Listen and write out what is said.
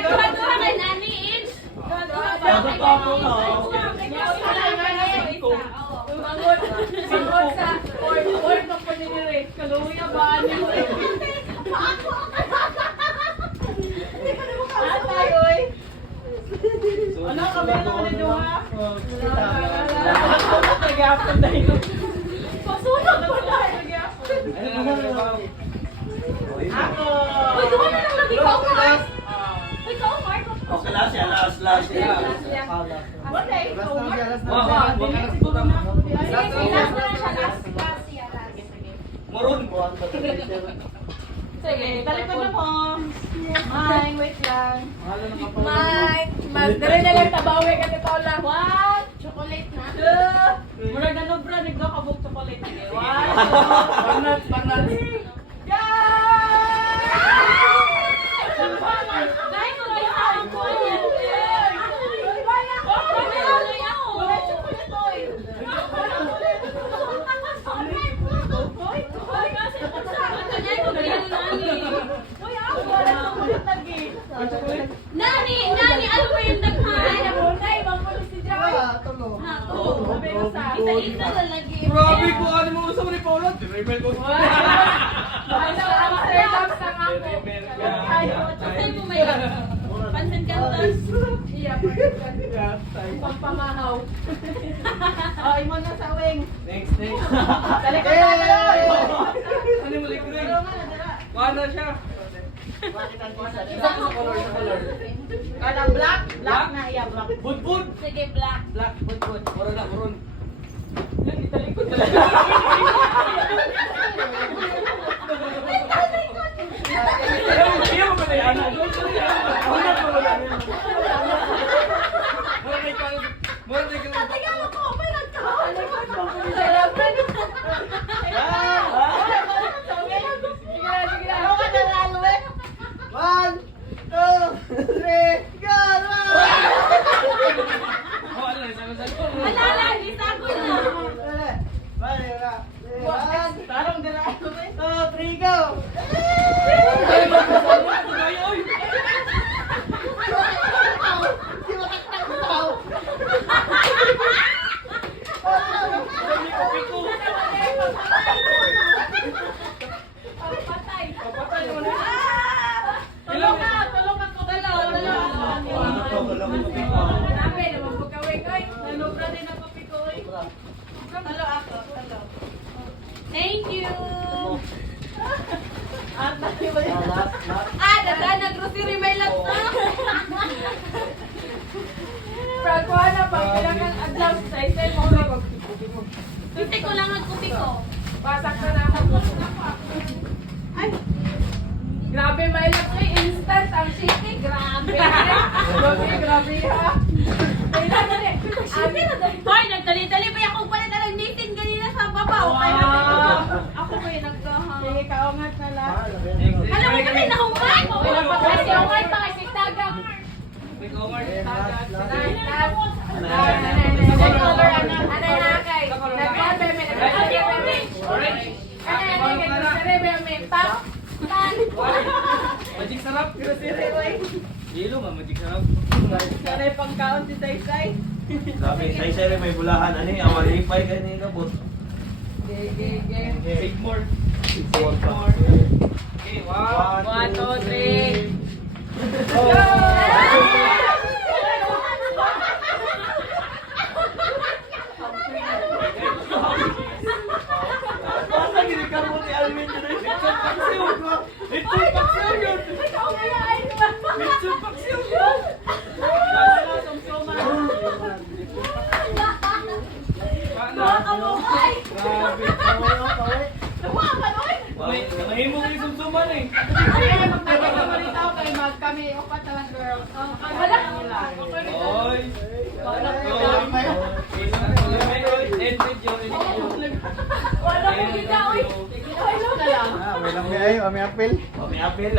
Graduha kay Nani Inch. Graduha ba? Sangod sa or company ni Ray. Kaluya ba? Ano kami na kami duha? Nag-apon na yun. Pasunod ko na. Nag-apon. Ako! Uy, duha na lang lagi ka, Mark. Ikaw, Mark. Okay, last yan, last yan. What day? So, Mark? Sige, last na lang siya. Last siya, last. Maroon mo. Sige, talikod na mo. Mine, wait lang. Mas dali na lang tabawi ka ni Paula. One, chocolate na. Two. Murag na nobra, nagdakabog chocolate. One, two. Banat. Dahil ko kayo ang kuha niya. Nani, ano ba yung naghahanap? Isa-isa na lagi. Grabe ko, ano mo gusto mo ni Paula? Rebel ko. Saan mo may pansin kantas? Pagpamahaw. Oh, imo na sa wing. Next. Talikod na lang. Ano mo like rin? Pero nga na dala. Paano siya? Kada black na iya black. Budbud. Sige, black. Black bud. Maroon na, maroon. Yan italikod na lang. Iyo mo ba na yan? Unat mo ba yan? Maroon na ikaw. One, two, three, go! Alala, isa ko na. Tarong dala. 2, 3, go! Tulungan ko dala. Grabe naman po kawin koy. Nanubra din ako pikoy. Talo ako. Thank you. At nakiba yun. Daga na grocery may lot na. Pragwa na pag kailangan adlaw sa isa mo. Hindi ko lang ang kupi ko. Pasak na ako. Ay. Grabe may lot ko instant ang shiki. Grabe. Grabe ha. Kailangan eh. Hoy, nagdali-dali pa akong palit ng nitin kanina sa babaw. Ako ba yung nagkahang? Sige, kaungat na lang. Alam mo kami nahumay? Wala pa kasi Nahumay pa kasi tagang. Magic sarap. Yelo nga, magic sarap. Sanay pang kaon si Saysay. Grabe, say may bulahan. Ano yung amalipay kayo ni Kabot? Big more. Okay, 1, 2, 3. Basta gini ka mo ni Alvin yun. Litsun paksiw ko. Litsun paksiw yun. Litsun paksiw yun. Mahimo kayo sumsuman eh. Kami, upat na lang girl. Oy. Wala ko kita, oy. May apel. May apel.